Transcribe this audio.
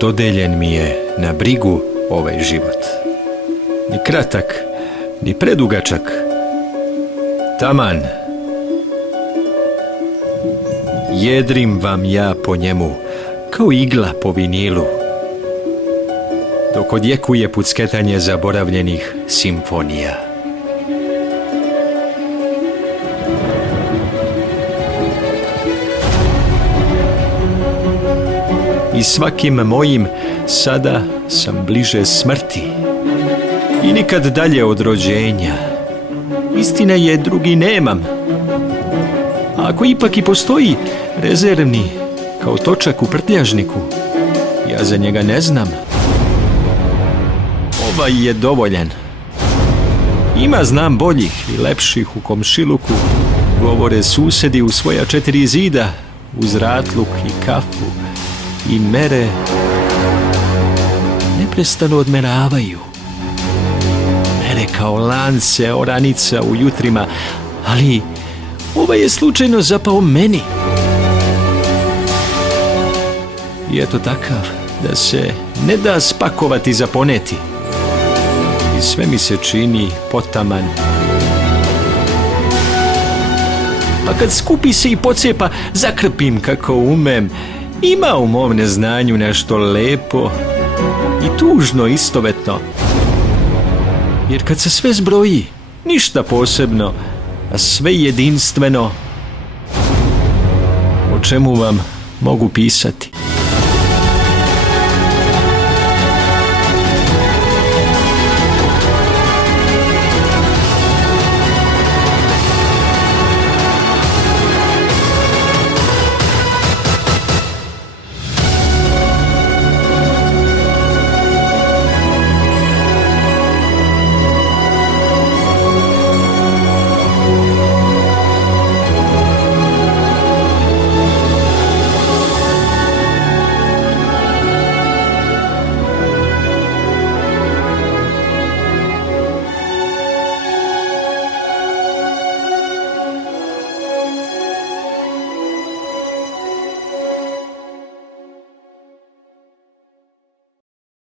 dodeljen mi je na brigu ovaj život. Ni kratak, ni predugačak. Taman. Jedrim vam ja po njemu, kao igla po vinilu, dok odjekuje pucketanje zaboravljenih simfonija. I svakim mojim sada sam bliže smrti i nikad dalje od rođenja. Istina je, drugi nemam. A ako ipak i postoji rezervni, kao točak u prtljažniku, ja za njega ne znam. Ovaj je dovoljan. Ima znam boljih i lepših u komšiluku, govore susedi u svoja 4 zida, uz ratluk i kafu, i mere neprestano odmeravaju. Mere kao lance oranica u jutrima, ali ovaj je slučajno zapao meni. I eto takav da se ne da spakovati za poneti. I sve mi se čini potaman. Pa kad skupi se i pocepa, zakrpim kako umem. Ima u mom neznanju nešto lepo i tužno istovetno. Jer kad se sve zbroji, ništa posebno, a sve jedinstveno, o čemu vam mogu pisati.